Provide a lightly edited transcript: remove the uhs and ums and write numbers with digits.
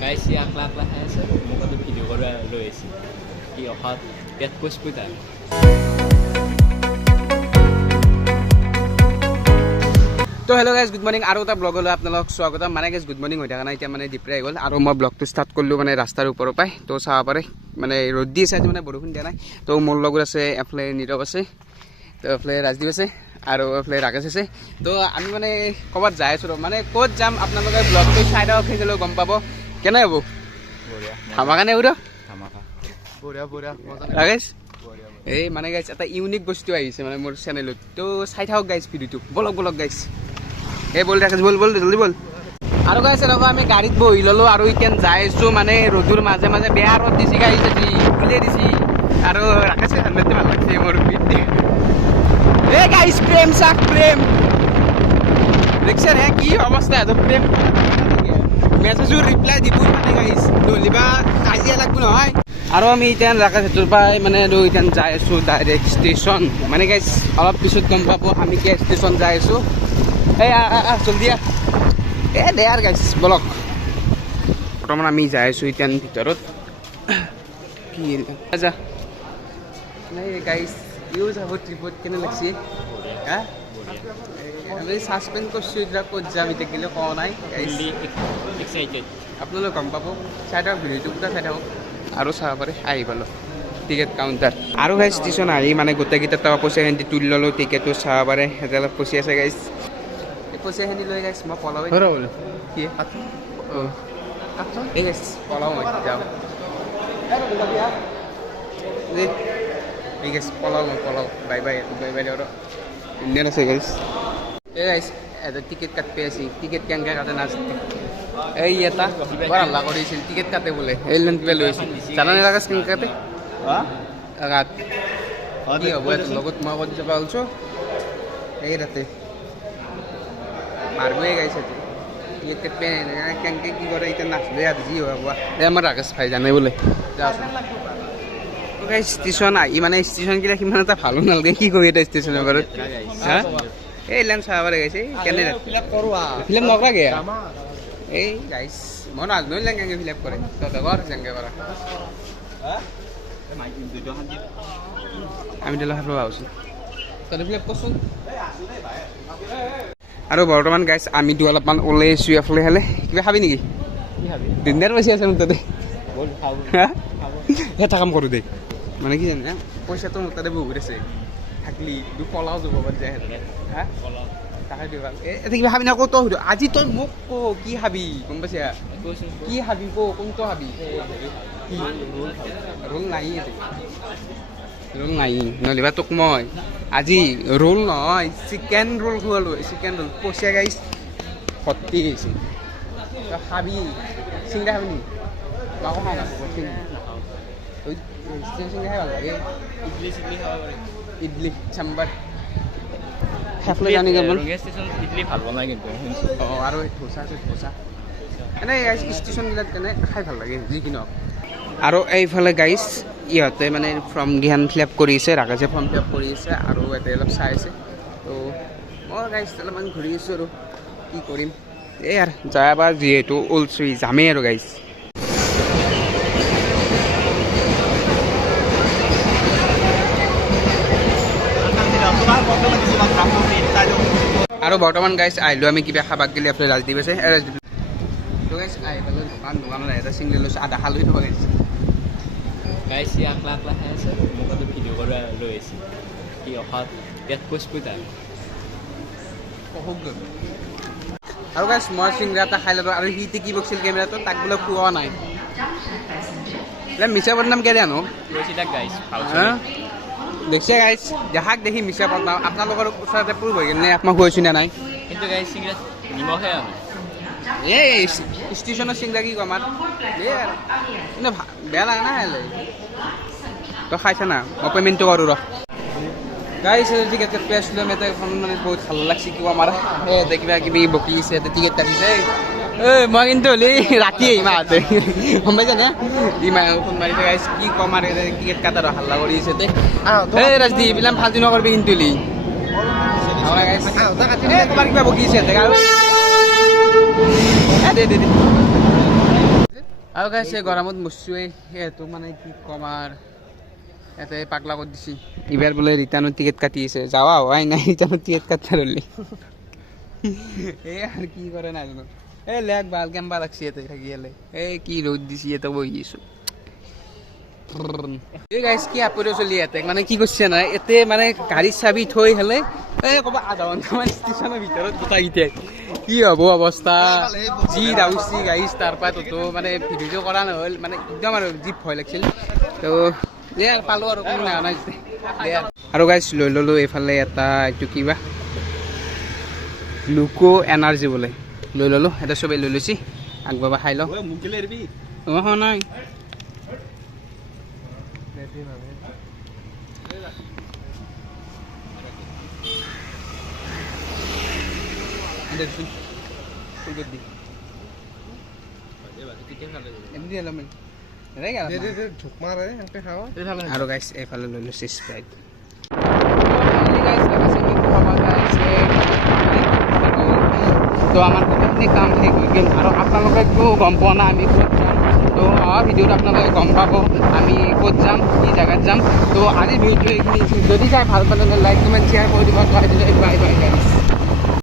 গাইছ আকলা আকলা খাই আছে মোক ভিডিঅ' কৰিব লৈ আহিছে কি অহাত পেট পুষ্পুত আৰু তো হেল্ল' গাইজ গুড মৰ্ণিং আৰু এটা ব্লগলৈ আপোনালোকক স্বাগতম মানে গাইজ গুড মৰ্ণিং হৈ থকা নাই এতিয়া মানে ডিপ্ৰাই গ'ল আৰু মই ব্লগটো ষ্টাৰ্ট কৰিলোঁ মানে ৰাস্তাৰ ওপৰৰ পৰাই তো চাব পাৰে মানে ৰ'দ দি আছে আজি মানে বৰষুণ দিয়া নাই তো মোৰ লগত আছে এফালে নীৰৱ আছে তো এফালে ৰাজদীপ আছে আৰু এফালে ৰাকেশ আছে তো আমি মানে ক'ৰবাত যাই আছোঁ মানে ক'ত যাম আপোনালোকে ব্লগটো চাই থাকক সেইফালেও গম পাব কেনে হ'ব ধামাকানে হ'ব ধামাকা বঢ়িয়া বঢ়িয়া ৰাকেশ এই মানে গাইজ এটা ইউনিক বস্তু আহিছে মানে মোৰ চেনেলত তো চাই থাকক গাইজ ভিডিঅ'টো বলক বলক গাইজ এই বল ৰাকেশ বল বল জলদি বল আৰু গাইছ এনেকুৱা আমি গাড়ীত বহি ল'লোঁ আৰু এতিয়া যাই আছোঁ মানে ৰ'দৰ মাজে মাজে বেয়া ৰ'দ দিছে গাইছ আজি উলিয়াই দিছে আৰু ৰাকেশে হেলমেটটো ভাল লাগছে মোৰ এই গাইছ প্ৰেম চাক প্ৰেম দেখিছে নে কি অৱস্থা এইটো প্ৰেম মেছেজৰ ৰিপ্লাই দিবই মানে গাইছ নহ'লেবা কাজিয়া লাগব নহয় আৰু আমি এতিয়া ৰাকেশ সেইটোৰ পৰাই মানে এতিয়া যাই আছোঁ ডাইৰেক্ট ষ্টেচন মানে গাইছ অলপ পিছত গম পাব আমি কি ষ্টেচন যাই আছোঁ এই জলদি দে আৰু গাইছ বলক বৰ্তমান আমি যাই আছোঁ এতিয়া ভিতৰত কি যা গাইছ ইও যাব ট্ৰিপত কেনে লাগছে হা আমি ছাছপেণ্ড কৰিছোঁ এতিয়া ক'ত যাম এতিয়া গ'লে কোৱা নাই এক্সাইটেড আপোনালোকে গম পাব চাই থাকক ভিডিঅ'টো পুৰা চাই থাকক আৰু চাব পাৰে আহি পালোঁ টিকেট কাউণ্টাৰ আৰু গাইছ ষ্টেচন আহি মানে গোটেইকেইটা তাৰপৰা পইচাখিনি তুলি ল'লোঁ টিকেটটো চাব পাৰে সেইডাল পইচা আছে গাইছ পইচাখিনি লৈ গাইছ মই পলাওঁ কি এই গাইছ পলাওঁ মই যাওঁ এই গাইছ পলাওঁ মই পলাওঁ বাই বাই আৰু ইণ্ডিয়ান আছে গাইছ এই গাইছ এটা টিকেট কাটপে আছে টিকেট কেনেকৈ কাটে নাজানে এই এটা বৰ হাল্লা কৰিছিল টিকেট কাটে বোলে এই লেন কিবা লৈ আহিছিল জানানে ৰাকেশ কেনেকৈ কাটে কি হ'ব ইয়াৰ লগত মই ক'ত যাব ওলছোঁ এই তাতে মাৰবই গাইছে টিকেট কাটপে কেনেকৈ কি কৰে এতিয়া নাচলে আৰু যি হ'ব এই আমাৰ ৰাকেশ ভাই জানে বোলে ষ্টেচন আহি মানে ষ্টেচনকেইটা সিমান এটা ভালো নালাগে কি কৰি এটা ষ্টেচনৰ বাৰু হা এই লেন চাব পাৰে গাইছে কেনে ফিল্ম নকৰাকে এই গাইছ মই নাজানো কেনেকৈ ফিল আপ কৰে তহঁতে কৰ কেনেকৈ কৰা আমি দিলে ভাবিব ভাবিছোঁ তহঁতে ফিল আপ কৰচোন আৰু বৰ্তমান গাইছ আমিতো অলপমান ওলাই আছোঁ এফালে খালে কিবা খাবি নেকি ডিনাৰ বেছি আছে মোৰ তাতে এটা কাম কৰোঁ দেই মানে কি জানে পইচাটো মোৰ তাতে বহুত আছে থাকলি পলাও যাব পাৰি যায় হা তাকে দিব এটা কিবা খাবি না ক'ত সুধো আজি তই মোক ক কি খাবি গম পাইছা কি খাবি ক কোনটো খাবি ৰোল নাই ৰোল নাই নহ'লেবা তোক মই আজি ৰোল নহয় চিকেন ৰোল খোৱালোঁ চিকেন ৰোল পইচা গাইছ ভৰ্তি গৈছে তই খাবি চিংৰা খাবি নেকি আকৌ খাই নাখাব চিংৰা খাই ভাল লাগে ইডলি চাম্বাৰ সেইফালে জানি যাব ইডলি ভাল বনাই কিন্তু অঁ আৰু ধোচা আছে ধোচা এনেই গাইছ ষ্টেচনবিলাক তেনে খাই ভাল লাগে যি কি নহওক আৰু এইফালে গাইছ ইহঁতে মানে ফৰ্ম গিহান ফিল আপ কৰি আছে ৰাকেশে ফৰ্ম ফিল আপ কৰি আছে আৰু ইয়াতে অলপ চাই আছে তো মই গাইছ অলপমান ঘূৰি আছোঁ আৰু কি কৰিম এই আৰু যাবা যিহেতু ওলছোঁ যামেই আৰু গাইছ আৰু বৰ্তমান গাইছ আহিলোঁ আমি কিবা খাবাক গ'লে আপোনাৰ ৰাজদীপ আছে ৰাজদীপ তো গাইছ আহি পেলাই দোকানত এটা চিংলি লৈছোঁ আধা খালৈ থব গাইছ গাইছ আকলা আকলা খাই আছে মোক ভিডিঅ' কৰিব লৈ আহিছে কি অহাত পেট পুষ্পুত আৰু আৰু গাইছ মই চিংৰা এটা খাই ল'লোঁ আৰু সি কি বকিছিল কেমেৰাটো তাক বোলে খোৱা নাই মিছা বদনাম কেনে আনো কৈছে তাক গাইছ ভাল দেখিছে গাইছ দেখাক দেখি মিছা বদনাম আপোনালোকৰ ওচৰতে প্ৰুভ হৈ কিনে আপোনাক কৈছোঁ নে নাই কিন্তু গাইছ চিংৰা নিমখে আনো এই ষ্টেচনৰ চিংৰা কি কম আৰু এই আৰু কিন্তু বেয়া লাগা নাই খালে তই খাইছা না মই পে'মেণ্টটো কৰোঁ ৰ গাইছ টিকেট কাটি আছিলোঁ আমি এখন মানে বহুত ভাল লাগছে কিবা আমাৰ সেই কিবা কিবি বকি আছে টিকেট কাটিছে মই কিন্তু হ'লে ৰাতি ইমাহঁতে গম পাইছানে ইমান ফোন মাৰিছে গাইছ কি কম আৰু টিকেট কাটাৰ হাল্লা কৰি আছে এই ৰাজদীপ এইবিলাক ফাল্টু নকৰিবি কিন্তু তোমাৰ কিবা বকি আছে দে দে আৰু গাইছে গৰমত মৰছোৱে সেইটো মানে কি ক'ম আৰু ইয়াতে পাগলা কৰি দিছি এইবাৰ বোলে ৰিটাৰ্ণৰ টিকেট কাটি আছে যাৱা হোৱাই নাই ৰিটাৰ্ণৰ টিকেট কাটবা ধৰিলে এই আৰু কি কৰে নাজানো এই লেক ভাল কেম্বা লাগছি ইয়াতে থাকি ইয়ালে এই কি ৰ'দ দিছি ইয়াতে বহি আছোঁ এই গাইছ কি আপদে চলি ইয়াতে মানে কি কৰিছে নাই ইয়াতে মানে গাড়ী চাবি থৈ হ'লে এই ক'ৰবাত আধা ঘণ্টামান ষ্টেচনৰ ভিতৰত গোটাইকেইটাই কি হ'ব অৱস্থা যি ৰাউচি গাইছ তাৰ পৰা ততো মানে ভিডিঅ' কৰা নহ'ল মানে একদম আৰু যি ভয় লাগিছিল তো দে আৰু পালোঁ আৰু কোনো নাই নাই দে আৰু গাইছ লৈ ল'লোঁ এইফালে এটা এইটো কিবা লুকো এনাৰ্জি বোলে লৈ ল'লোঁ এটা চবেই লৈ লৈছি আগবাবা খাই লওঁ অঁ নাই আৰু গাইছ এইফালে লৈ লৈছে স্প্ৰাইট তো আমাৰ গোটেইখিনি কাম শেষ হৈ গ'ল আৰু আপোনালোকেতো গম পোৱা নাই আমি ক'ত যাম তো অহা ভিডিঅ'ত আপোনালোকে গম পাব আমি ক'ত যাম কি জেগাত যাম তো আজিৰ ভিডিঅ'টো এইখিনি যদি চাই ভাল পালে লাইক কমেণ্ট শ্বেয়াৰ কৰি দিব বাই বাই গাইছ